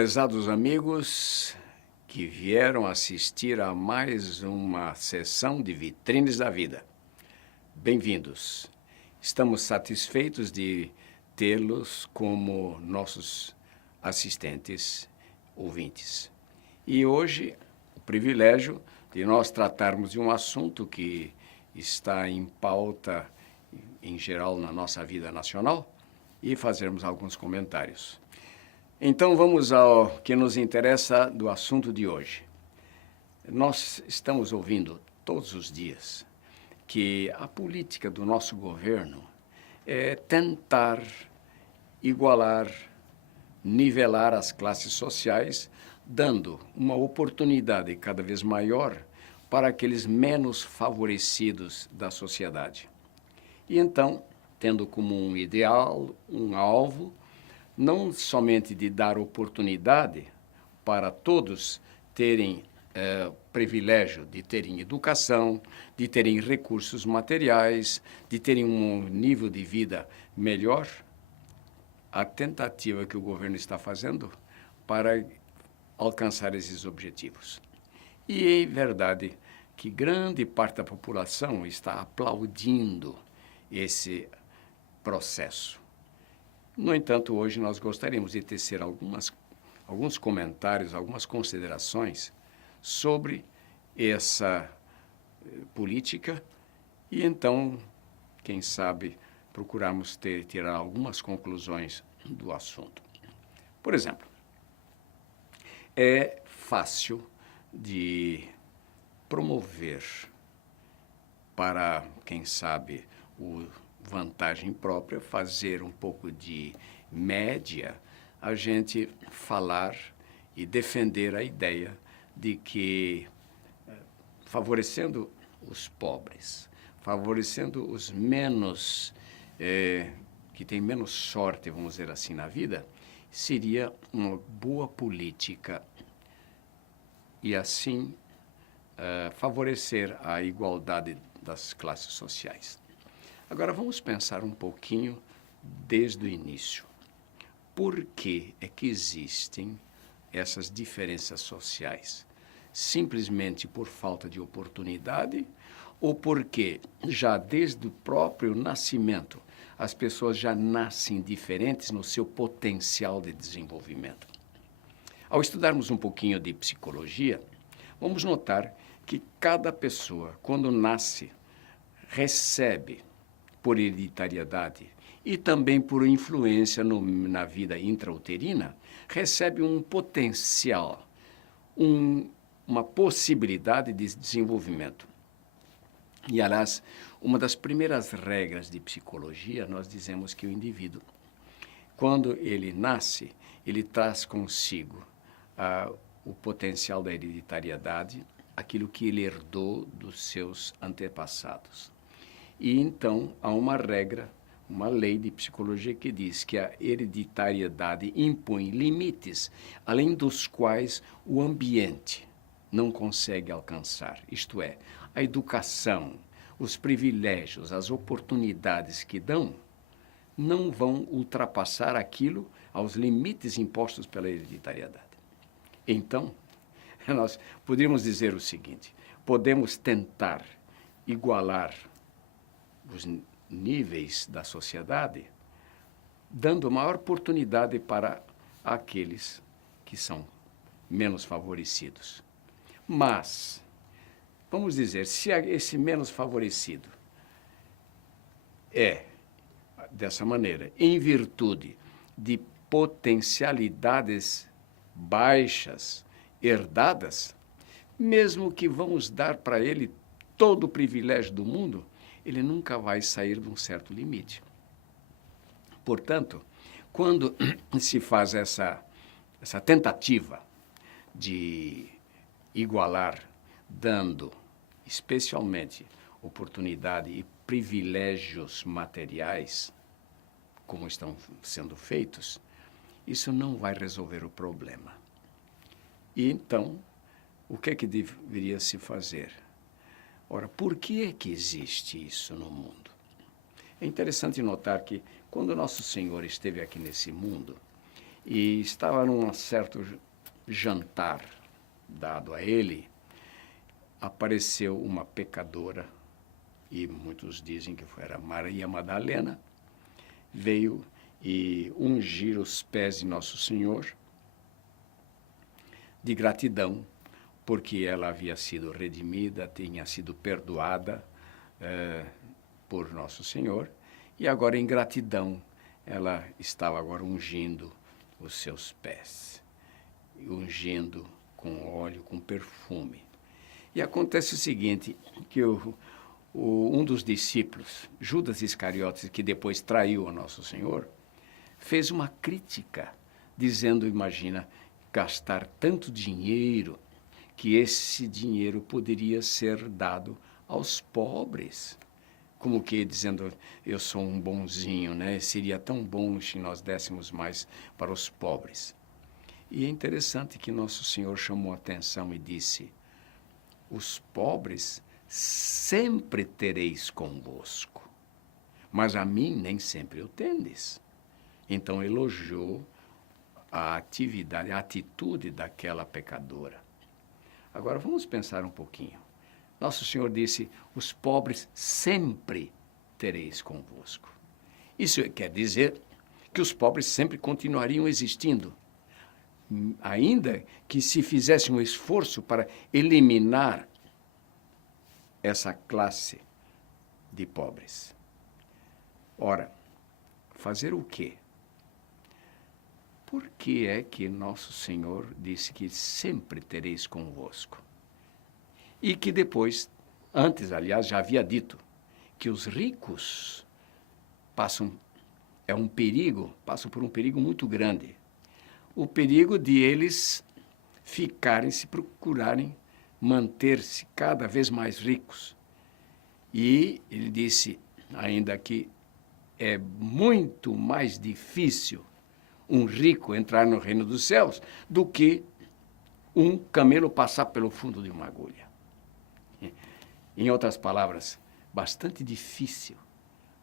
Prezados amigos que vieram assistir a mais uma sessão de Vitrines da Vida, bem-vindos. Estamos satisfeitos de tê-los como nossos assistentes ouvintes. E hoje, o privilégio de nós tratarmos de um assunto que está em pauta, em geral, na nossa vida nacional, e fazermos alguns comentários. Então, vamos ao que nos interessa do assunto de hoje. Nós estamos ouvindo todos os dias que a política do nosso governo é tentar igualar, nivelar as classes sociais, dando uma oportunidade cada vez maior para aqueles menos favorecidos da sociedade. E então, tendo como um ideal, um alvo, não somente de dar oportunidade para todos terem privilégio de terem educação, de terem recursos materiais, de terem um nível de vida melhor, a tentativa que o governo está fazendo para alcançar esses objetivos. E é verdade que grande parte da população está aplaudindo esse processo. No entanto, hoje nós gostaríamos de tecer alguns comentários, algumas considerações sobre essa política e então, quem sabe, procurarmos tirar algumas conclusões do assunto. Por exemplo, é fácil de promover para, quem sabe, vantagem própria, fazer um pouco de média, a gente falar e defender a ideia de que, favorecendo os pobres, favorecendo os menos, que têm menos sorte, vamos dizer assim, na vida, seria uma boa política e, assim, favorecer a igualdade das classes sociais. Agora, vamos pensar um pouquinho desde o início. Por que é que existem essas diferenças sociais? Simplesmente por falta de oportunidade ou porque já desde o próprio nascimento as pessoas já nascem diferentes no seu potencial de desenvolvimento? Ao estudarmos um pouquinho de psicologia, vamos notar que cada pessoa, quando nasce, recebe por hereditariedade e também por influência na vida intrauterina, recebe um potencial, uma possibilidade de desenvolvimento. E, aliás, uma das primeiras regras de psicologia, nós dizemos que o indivíduo, quando ele nasce, ele traz consigo o potencial da hereditariedade, aquilo que ele herdou dos seus antepassados. E então há uma regra, uma lei de psicologia que diz que a hereditariedade impõe limites, além dos quais o ambiente não consegue alcançar. Isto é, a educação, os privilégios, as oportunidades que dão, não vão ultrapassar aquilo aos limites impostos pela hereditariedade. Então, nós poderíamos dizer o seguinte: podemos tentar igualar os níveis da sociedade, dando maior oportunidade para aqueles que são menos favorecidos. Mas, vamos dizer, se esse menos favorecido é dessa maneira, em virtude de potencialidades baixas, herdadas, mesmo que vamos dar para ele todo o privilégio do mundo, ele nunca vai sair de um certo limite. Portanto, quando se faz essa tentativa de igualar, dando especialmente oportunidade e privilégios materiais, como estão sendo feitos, isso não vai resolver o problema. E então, o que é que deveria se fazer? Ora, por que é que existe isso no mundo? É interessante notar que, quando Nosso Senhor esteve aqui nesse mundo, e estava num certo jantar dado a ele, apareceu uma pecadora, e muitos dizem que era Maria Madalena, veio e ungir os pés de Nosso Senhor de gratidão, porque ela havia sido redimida, tinha sido perdoada por Nosso Senhor, e agora em gratidão ela estava agora ungindo os seus pés, ungindo com óleo, com perfume. E acontece o seguinte, que um dos discípulos, Judas Iscariotes, que depois traiu a Nosso Senhor, fez uma crítica, dizendo, imagina, gastar tanto dinheiro, que esse dinheiro poderia ser dado aos pobres. Como que dizendo, eu sou um bonzinho, né? Seria tão bom se nós dessemos mais para os pobres. E é interessante que Nosso Senhor chamou a atenção e disse, os pobres sempre tereis convosco, mas a mim nem sempre o tendes. Então elogiou a atividade, a atitude daquela pecadora. Agora vamos pensar um pouquinho. Nosso Senhor disse, os pobres sempre tereis convosco. Isso quer dizer que os pobres sempre continuariam existindo, ainda que se fizesse um esforço para eliminar essa classe de pobres. Ora, fazer o quê? Por que é que Nosso Senhor disse que sempre tereis convosco? E que depois, antes, aliás, já havia dito que os ricos passam por um perigo muito grande. O perigo de eles procurarem manter-se cada vez mais ricos. E ele disse ainda que é muito mais difícil um rico entrar no reino dos céus do que um camelo passar pelo fundo de uma agulha. Em outras palavras, bastante difícil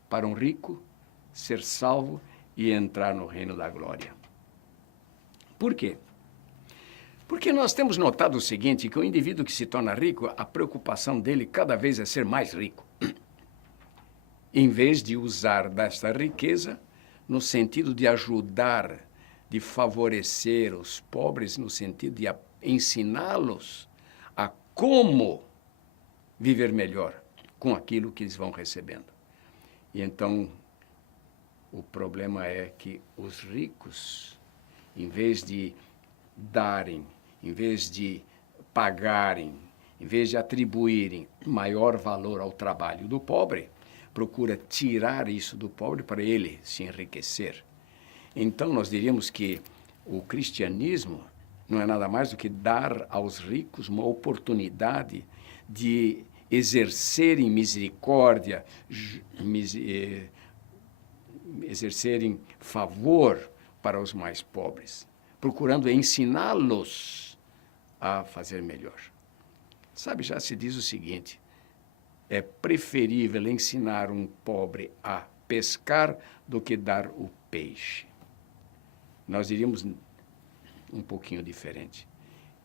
para um rico ser salvo e entrar no reino da glória. Por quê? Porque nós temos notado o seguinte, que o indivíduo que se torna rico, a preocupação dele cada vez é ser mais rico. Em vez de usar desta riqueza no sentido de ajudar, de favorecer os pobres, no sentido de ensiná-los a como viver melhor com aquilo que eles vão recebendo. E então, o problema é que os ricos, em vez de darem, em vez de pagarem, em vez de atribuírem maior valor ao trabalho do pobre, procura tirar isso do pobre para ele se enriquecer. Então, nós diríamos que o cristianismo não é nada mais do que dar aos ricos uma oportunidade de exercerem misericórdia, exercerem favor para os mais pobres, procurando ensiná-los a fazer melhor. Sabe, já se diz o seguinte, é preferível ensinar um pobre a pescar do que dar o peixe. Nós diríamos um pouquinho diferente.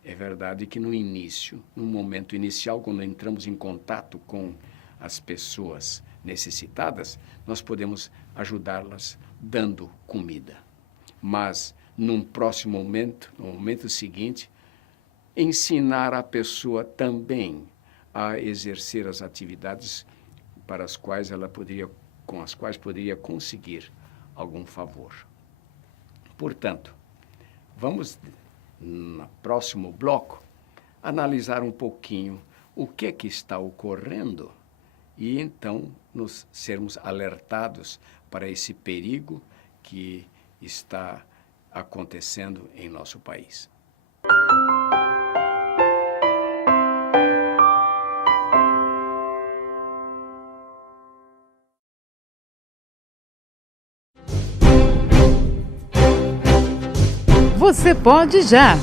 É verdade que no início, no momento inicial, quando entramos em contato com as pessoas necessitadas, nós podemos ajudá-las dando comida. Mas, num próximo momento, no momento seguinte, ensinar a pessoa também a exercer as atividades para as quais com as quais poderia conseguir algum favor. Portanto, vamos, no próximo bloco, analisar um pouquinho o que é que está ocorrendo e, então, nos sermos alertados para esse perigo que está acontecendo em nosso país. Você pode já!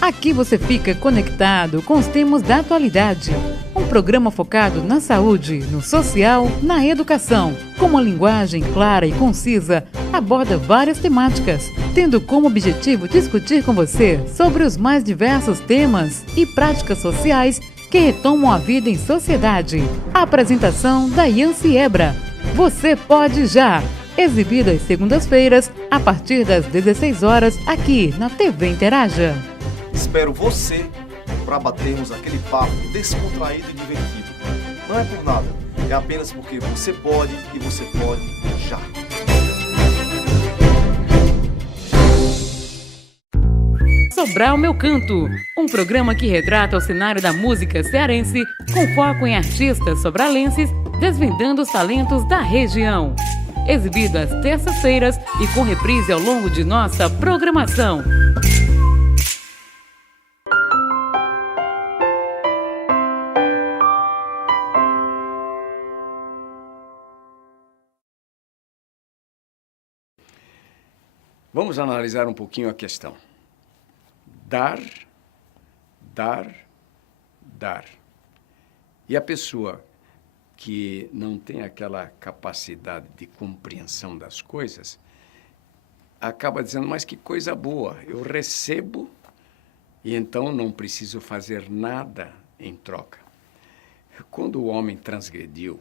Aqui você fica conectado com os temas da atualidade. Um programa focado na saúde, no social, na educação, com uma linguagem clara e concisa, aborda várias temáticas, tendo como objetivo discutir com você sobre os mais diversos temas e práticas sociais que retomam a vida em sociedade. A apresentação da Yancy Ebra. Você pode já! Exibido às segundas-feiras, a partir das 16 horas, aqui na TV Interaja. Espero você para batermos aquele papo descontraído e divertido. Não é por nada, é apenas porque você pode e você pode já. Sobral Meu Canto, um programa que retrata o cenário da música cearense com foco em artistas sobralenses desvendando os talentos da região. Exibido às terças-feiras e com reprise ao longo de nossa programação. Vamos analisar um pouquinho a questão. Dar, dar, dar. E a pessoa que não tem aquela capacidade de compreensão das coisas, acaba dizendo, mas que coisa boa, eu recebo e então não preciso fazer nada em troca. Quando o homem transgrediu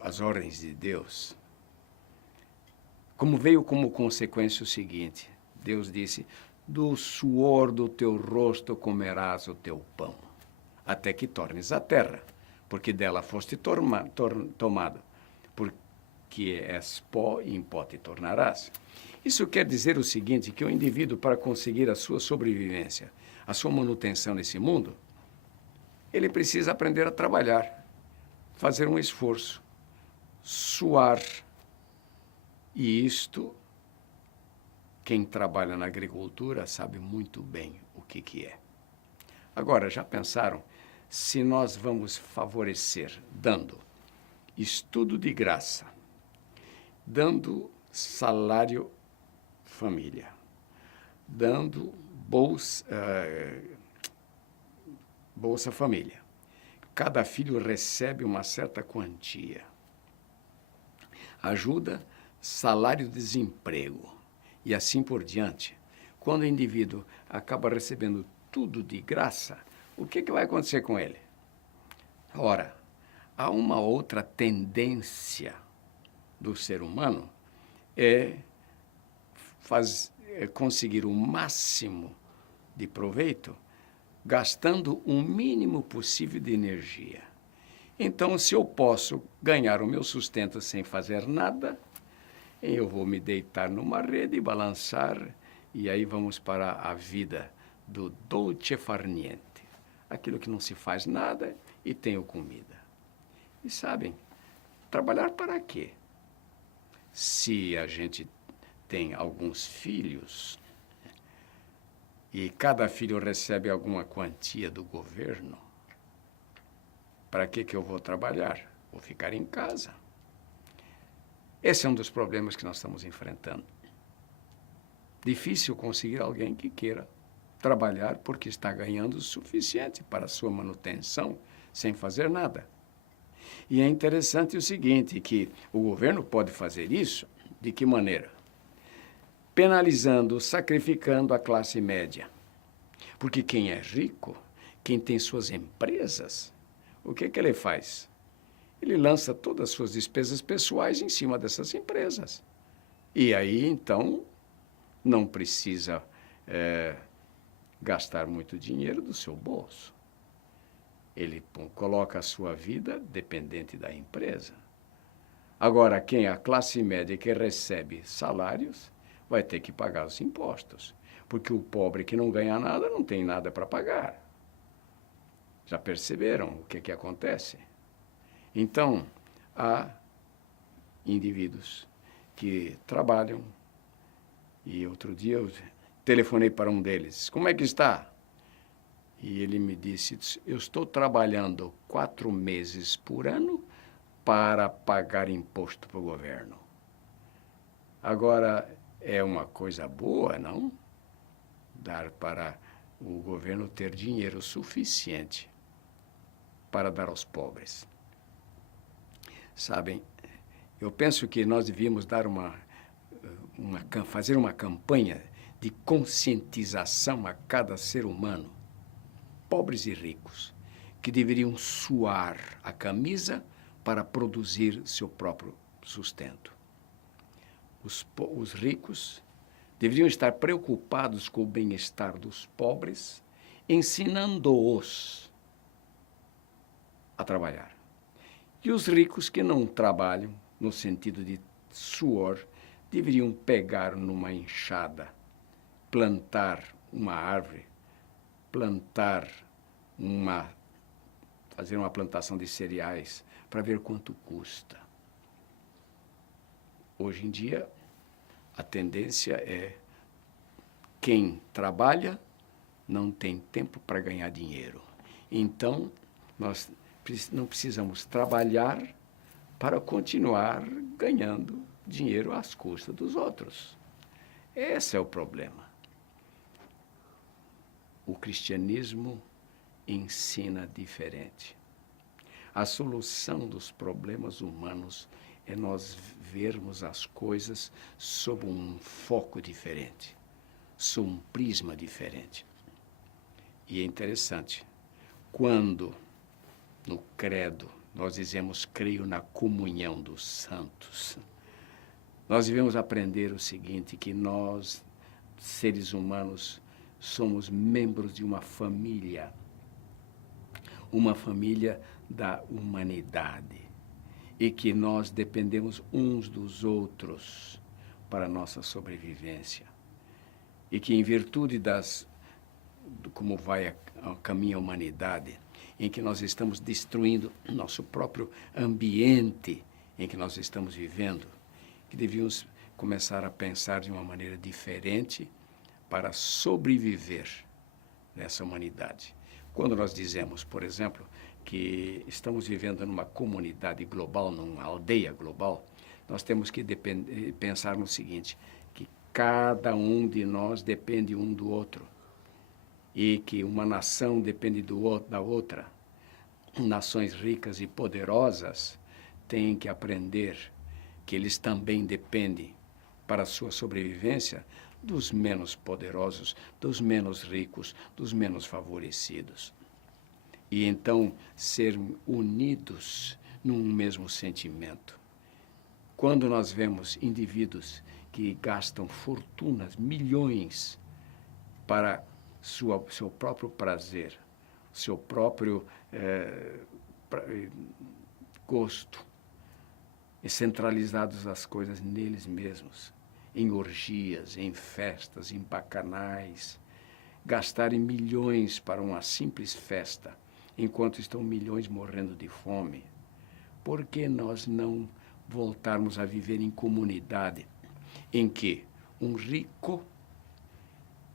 as ordens de Deus, veio como consequência o seguinte, Deus disse, do suor do teu rosto comerás o teu pão, até que tornes a terra, porque dela foste tomado, porque és pó e em pó te tornarás. Isso quer dizer o seguinte, que o indivíduo, para conseguir a sua sobrevivência, a sua manutenção nesse mundo, ele precisa aprender a trabalhar, fazer um esforço, suar. E isto, quem trabalha na agricultura sabe muito bem o que é. Agora, já pensaram se nós vamos favorecer dando estudo de graça, dando salário família, dando Bolsa Família. Cada filho recebe uma certa quantia. Ajuda, salário-desemprego e assim por diante. Quando o indivíduo acaba recebendo tudo de graça, o que vai acontecer com ele? Ora, há uma outra tendência do ser humano, conseguir o máximo de proveito, gastando o mínimo possível de energia. Então, se eu posso ganhar o meu sustento sem fazer nada, eu vou me deitar numa rede e balançar, e aí vamos para a vida do dolce far niente. Aquilo que não se faz nada e tenho comida. E sabem, trabalhar para quê? Se a gente tem alguns filhos e cada filho recebe alguma quantia do governo, para que eu vou trabalhar? Vou ficar em casa. Esse é um dos problemas que nós estamos enfrentando. Difícil conseguir alguém que queira trabalhar porque está ganhando o suficiente para a sua manutenção sem fazer nada. E é interessante o seguinte, que o governo pode fazer isso de que maneira? Penalizando, sacrificando a classe média. Porque quem é rico, quem tem suas empresas, o que ele faz? Ele lança todas as suas despesas pessoais em cima dessas empresas. E aí, então, não precisa gastar muito dinheiro do seu bolso. Ele coloca a sua vida dependente da empresa. Agora, quem é a classe média que recebe salários, vai ter que pagar os impostos. Porque o pobre que não ganha nada, não tem nada para pagar. Já perceberam o que acontece? Então, há indivíduos que trabalham, e outro dia eu telefonei para um deles, como é que está? E ele me disse, eu estou trabalhando 4 meses por ano para pagar imposto para o governo. Agora, é uma coisa boa, não? Dar para o governo ter dinheiro suficiente para dar aos pobres. Sabem, Eu penso que nós devíamos dar fazer uma campanha de conscientização a cada ser humano, pobres e ricos, que deveriam suar a camisa para produzir seu próprio sustento. Os ricos deveriam estar preocupados com o bem-estar dos pobres, ensinando-os a trabalhar. E os ricos que não trabalham, no sentido de suor, deveriam pegar numa enxada, plantar uma árvore, fazer uma plantação de cereais para ver quanto custa. Hoje em dia, a tendência é quem trabalha não tem tempo para ganhar dinheiro. Então, nós não precisamos trabalhar para continuar ganhando dinheiro às custas dos outros. Esse é o problema. O cristianismo ensina diferente. A solução dos problemas humanos é nós vermos as coisas sob um foco diferente, sob um prisma diferente. E é interessante, quando no credo nós dizemos creio na comunhão dos santos, nós devemos aprender o seguinte, que nós, seres humanos, somos membros de uma família da humanidade, e que nós dependemos uns dos outros para a nossa sobrevivência. E que em virtude como vai caminha a humanidade, em que nós estamos destruindo nosso próprio ambiente em que nós estamos vivendo, que devíamos começar a pensar de uma maneira diferente para sobreviver nessa humanidade. Quando nós dizemos, por exemplo, que estamos vivendo numa comunidade global, numa aldeia global, nós temos que pensar no seguinte, que cada um de nós depende um do outro, e que uma nação depende da outra. Nações ricas e poderosas têm que aprender que eles também dependem, para a sua sobrevivência, dos menos poderosos, dos menos ricos, dos menos favorecidos. E então ser unidos num mesmo sentimento. Quando nós vemos indivíduos que gastam fortunas, milhões, para seu próprio prazer, seu próprio gosto, e centralizados as coisas neles mesmos, em orgias, em festas, em bacanais, gastarem milhões para uma simples festa, enquanto estão milhões morrendo de fome. Por que nós não voltarmos a viver em comunidade, em que um rico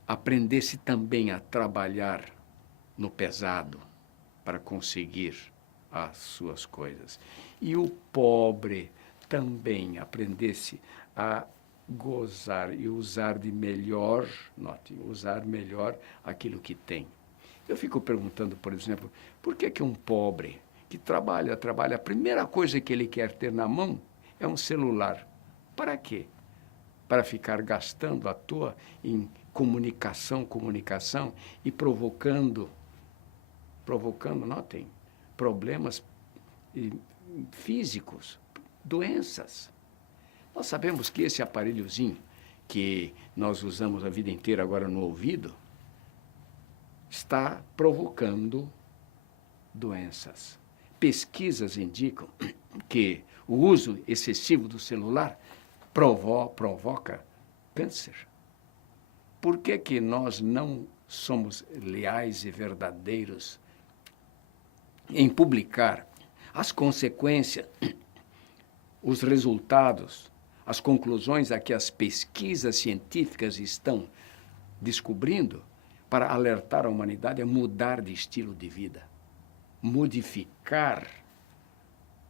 aprendesse também a trabalhar no pesado para conseguir as suas coisas, e o pobre também aprendesse a gozar e usar melhor aquilo que tem. Eu fico perguntando, por exemplo, por que um pobre que trabalha, a primeira coisa que ele quer ter na mão é um celular? Para quê? Para ficar gastando à toa em comunicação, e provocando, notem, problemas físicos, doenças. Nós sabemos que esse aparelhozinho que nós usamos a vida inteira agora no ouvido está provocando doenças. Pesquisas indicam que o uso excessivo do celular provoca câncer. Por que nós não somos leais e verdadeiros em publicar as consequências, os resultados, as conclusões a que as pesquisas científicas estão descobrindo, para alertar a humanidade a mudar de estilo de vida, modificar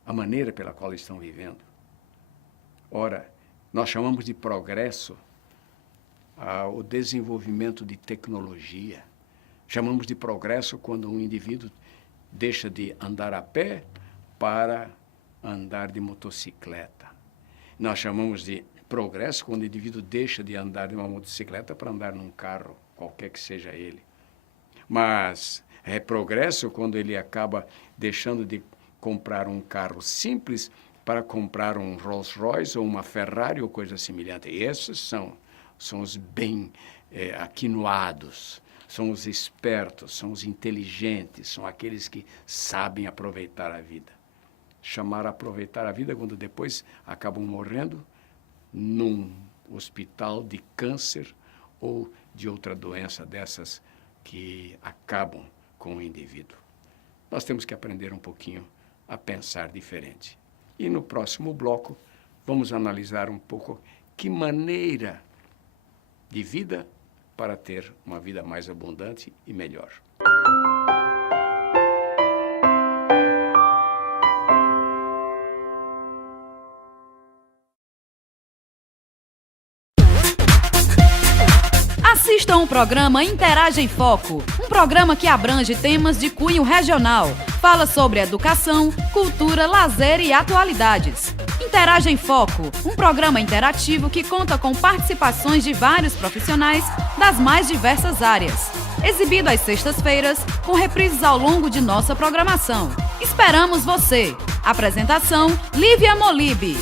a maneira pela qual estão vivendo? Ora, nós chamamos de progresso o desenvolvimento de tecnologia. Chamamos de progresso quando um indivíduo deixa de andar a pé para andar de motocicleta. Nós chamamos de progresso quando o indivíduo deixa de andar de uma motocicleta para andar num carro, qualquer que seja ele. Mas é progresso quando ele acaba deixando de comprar um carro simples para comprar um Rolls Royce ou uma Ferrari ou coisa semelhante. E esses são os bem aquinoados, são os espertos, são os inteligentes, são aqueles que sabem aproveitar a vida. Chamar aproveitar a vida quando depois acabam morrendo num hospital de câncer ou de outra doença dessas que acabam com o indivíduo. Nós temos que aprender um pouquinho a pensar diferente. E no próximo bloco, vamos analisar um pouco que maneira de vida para ter uma vida mais abundante e melhor. Assistam o programa Interage em Foco, um programa que abrange temas de cunho regional. Fala sobre educação, cultura, lazer e atualidades. Interage em Foco, um programa interativo que conta com participações de vários profissionais das mais diversas áreas. Exibido às sextas-feiras, com reprises ao longo de nossa programação. Esperamos você! Apresentação, Lívia Molibe.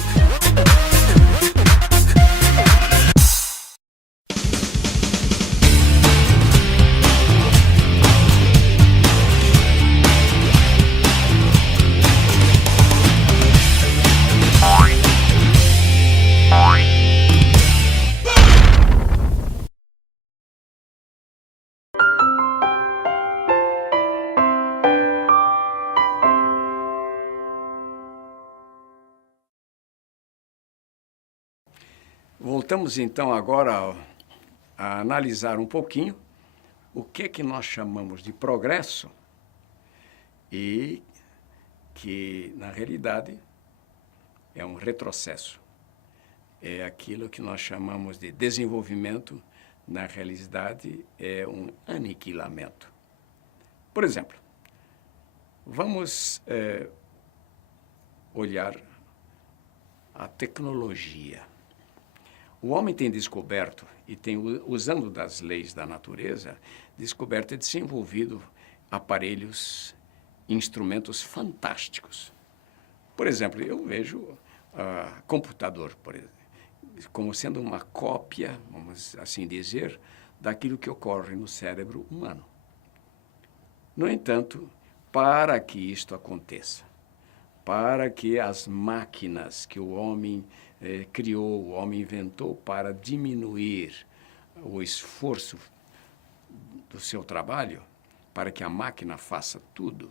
Voltamos então agora a analisar um pouquinho o que nós chamamos de progresso e que, na realidade, é um retrocesso. É aquilo que nós chamamos de desenvolvimento, na realidade, é um aniquilamento. Por exemplo, vamos olhar a tecnologia. O homem tem descoberto, e tem, usando das leis da natureza, descoberto e desenvolvido aparelhos, instrumentos fantásticos. Por exemplo, eu vejo computador, por exemplo, como sendo uma cópia, vamos assim dizer, daquilo que ocorre no cérebro humano. No entanto, para que isto aconteça, para que as máquinas que o homem criou, o homem inventou para diminuir o esforço do seu trabalho, para que a máquina faça tudo,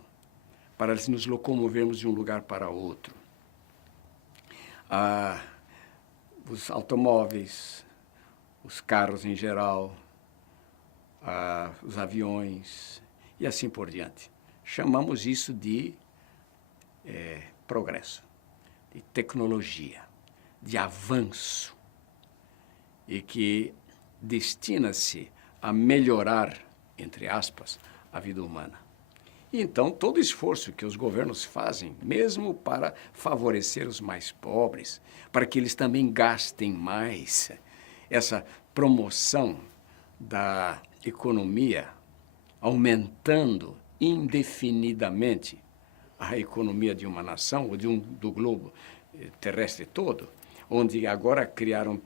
para nos locomovermos de um lugar para outro. Os automóveis, os carros em geral, os aviões e assim por diante. Chamamos isso de progresso, de tecnologia, de avanço, e que destina-se a melhorar, entre aspas, a vida humana. E então, todo esforço que os governos fazem, mesmo para favorecer os mais pobres, para que eles também gastem mais, essa promoção da economia, aumentando indefinidamente a economia de uma nação ou do globo terrestre todo, onde agora criaram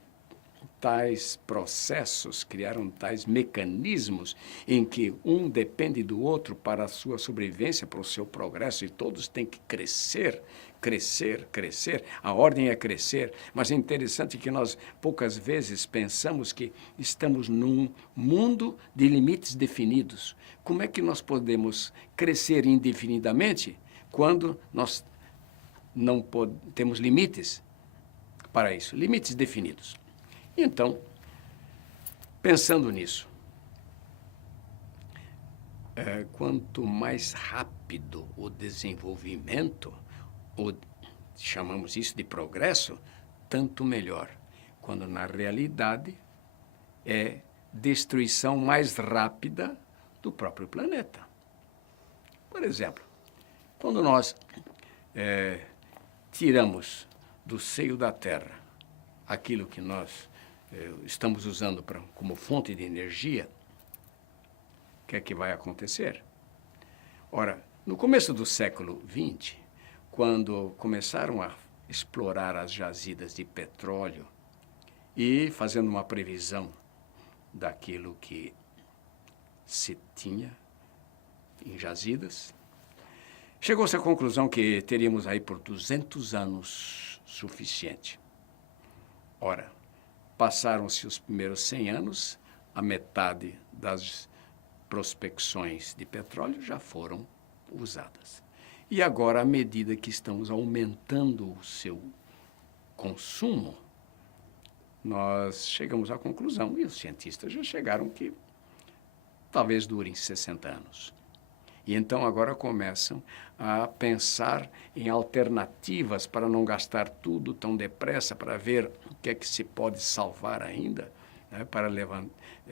tais processos, criaram tais mecanismos em que um depende do outro para a sua sobrevivência, para o seu progresso, e todos têm que crescer, crescer, crescer. A ordem é crescer, mas é interessante que nós poucas vezes pensamos que estamos num mundo de limites definidos. Como é que nós podemos crescer indefinidamente quando nós não temos limites para isso, limites definidos? Então, pensando nisso, quanto mais rápido o desenvolvimento, chamamos isso de progresso, tanto melhor, quando na realidade é destruição mais rápida do próprio planeta. Por exemplo, quando nós tiramos do seio da Terra aquilo que nós estamos usando como fonte de energia, o que é que vai acontecer? Ora, no começo do século XX, quando começaram a explorar as jazidas de petróleo e fazendo uma previsão daquilo que se tinha em jazidas, chegou-se à conclusão que teríamos aí por 200 anos suficiente. Ora, passaram-se os primeiros 100 anos, a metade das prospecções de petróleo já foram usadas. E agora, à medida que estamos aumentando o seu consumo, nós chegamos à conclusão, e os cientistas já chegaram, que talvez durem 60 anos. E então agora começam a pensar em alternativas para não gastar tudo tão depressa, para ver o que é que se pode salvar ainda, né, para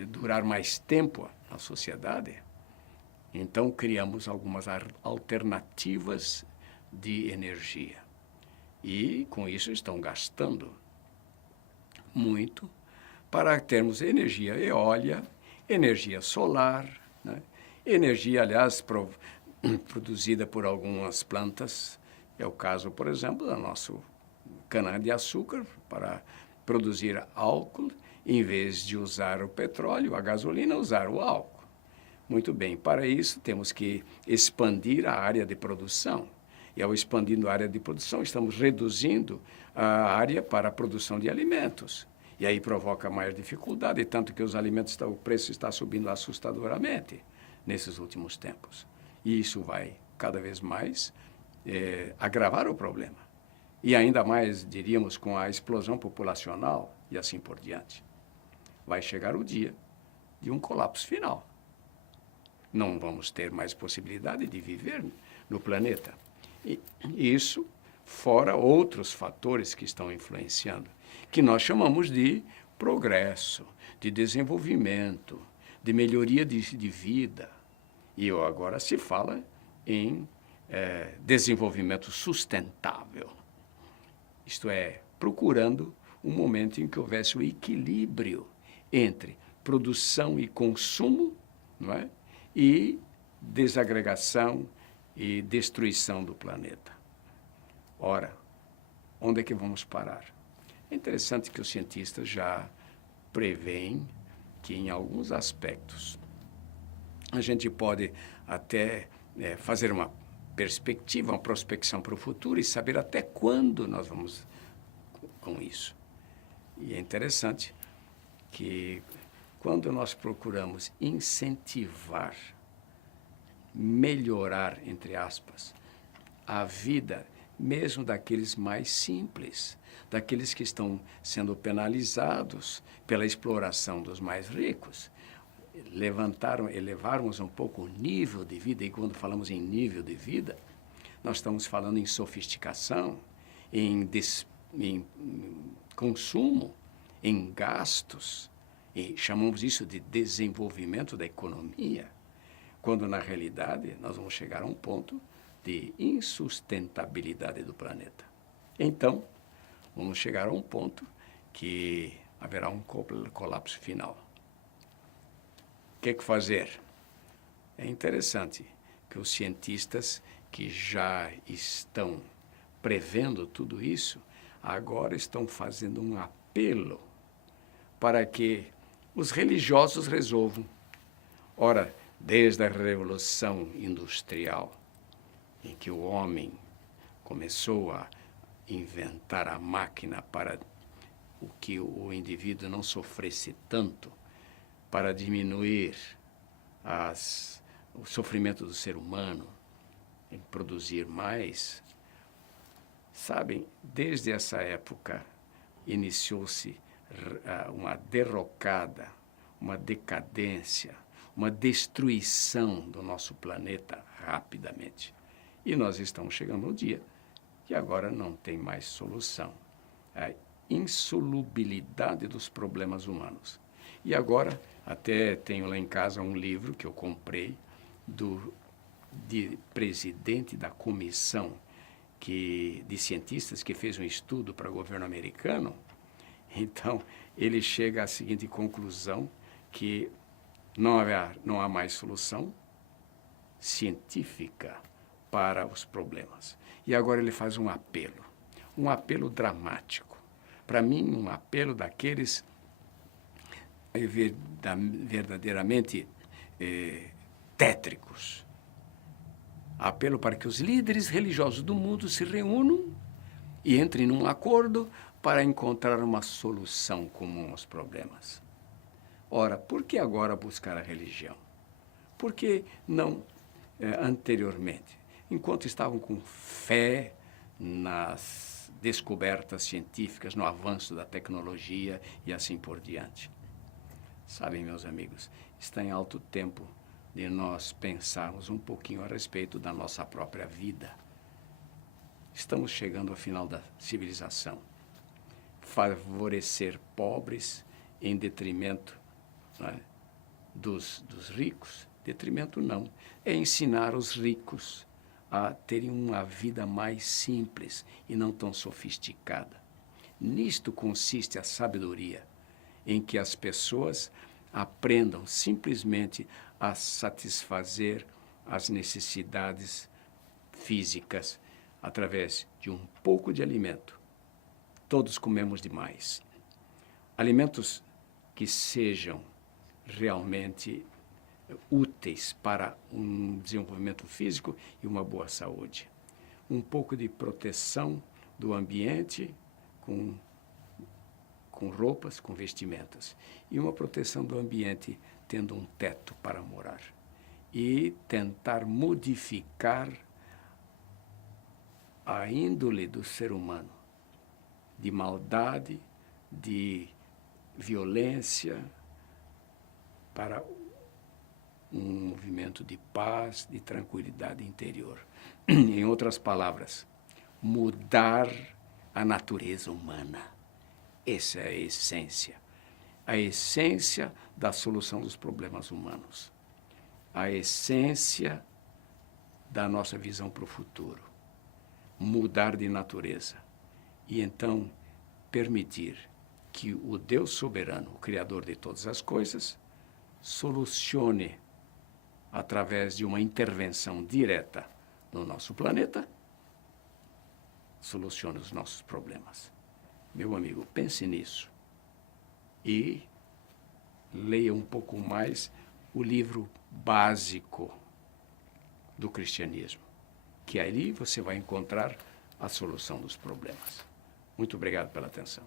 durar mais tempo a sociedade. Então criamos algumas alternativas de energia. E com isso estão gastando muito para termos energia eólica, energia solar, né? Energia, aliás, produzida por algumas plantas. É o caso, por exemplo, da nossa cana-de-açúcar, para produzir álcool, em vez de usar o petróleo, a gasolina, usar o álcool. Muito bem, para isso temos que expandir a área de produção. E ao expandindo a área de produção, estamos reduzindo a área para a produção de alimentos. E aí provoca mais dificuldade, tanto que os alimentos, o preço está subindo assustadoramente nesses últimos tempos. E isso vai cada vez mais agravar o problema. E ainda mais, diríamos, com a explosão populacional e assim por diante. Vai chegar o dia de um colapso final. Não vamos ter mais possibilidade de viver no planeta. E isso, fora outros fatores que estão influenciando, que nós chamamos de progresso, de desenvolvimento, de melhoria de vida. E agora se fala em desenvolvimento sustentável. Isto é, procurando um momento em que houvesse o equilíbrio entre produção e consumo, não é? E desagregação e destruição do planeta. Ora, onde é que vamos parar? É interessante que os cientistas já preveem que, em alguns aspectos, a gente pode até fazer uma perspectiva, uma prospecção para o futuro e saber até quando nós vamos com isso. E é interessante que, quando nós procuramos incentivar, melhorar, entre aspas, a vida mesmo daqueles mais simples, daqueles que estão sendo penalizados pela exploração dos mais ricos, elevarmos um pouco o nível de vida, e quando falamos em nível de vida, nós estamos falando em sofisticação, em consumo, em gastos, e chamamos isso de desenvolvimento da economia, quando na realidade nós vamos chegar a um ponto de insustentabilidade do planeta. Então, vamos chegar a um ponto que haverá um colapso final. O que fazer? É interessante que os cientistas que já estão prevendo tudo isso, agora estão fazendo um apelo para que os religiosos resolvam. Ora, desde a Revolução Industrial, em que o homem começou a inventar a máquina para o que o indivíduo não sofresse tanto, para diminuir o sofrimento do ser humano, em produzir mais. Sabem, desde essa época iniciou-se uma derrocada, uma decadência, uma destruição do nosso planeta rapidamente. E nós estamos chegando ao dia que agora não tem mais solução. A insolubilidade dos problemas humanos. E agora, até tenho lá em casa um livro que eu comprei de presidente da comissão de cientistas que fez um estudo para o governo americano, Então, ele chega à seguinte conclusão, que não há mais solução científica para os problemas. E agora ele faz um apelo dramático. Para mim, um apelo daqueles verdadeiramente tétricos. Apelo para que os líderes religiosos do mundo se reúnam e entrem num acordo para encontrar uma solução comum aos problemas. Ora, por que agora buscar a religião? Por que não anteriormente? Enquanto estavam com fé nas descobertas científicas, no avanço da tecnologia e assim por diante. Sabem, meus amigos, está em alto tempo de nós pensarmos um pouquinho a respeito da nossa própria vida. Estamos chegando ao final da civilização. Favorecer pobres em detrimento, não é, dos ricos, detrimento não, é ensinar os ricos a terem uma vida mais simples e não tão sofisticada. Nisto consiste a sabedoria, em que as pessoas aprendam simplesmente a satisfazer as necessidades físicas através de um pouco de alimento. Todos comemos demais. Alimentos que sejam realmente úteis para um desenvolvimento físico e uma boa saúde. Um pouco de proteção do ambiente com roupas, com vestimentas. E uma proteção do ambiente tendo um teto para morar. E tentar modificar a índole do ser humano, de maldade, de violência, para um movimento de paz, de tranquilidade interior. Em outras palavras, mudar a natureza humana. Essa é a essência da solução dos problemas humanos, a essência da nossa visão para o futuro. Mudar de natureza e então permitir que o Deus soberano, o Criador de todas as coisas, solucione através de uma intervenção direta no nosso planeta, solucione os nossos problemas. Meu amigo, pense nisso e leia um pouco mais o livro básico do cristianismo, que ali você vai encontrar a solução dos problemas. Muito obrigado pela atenção.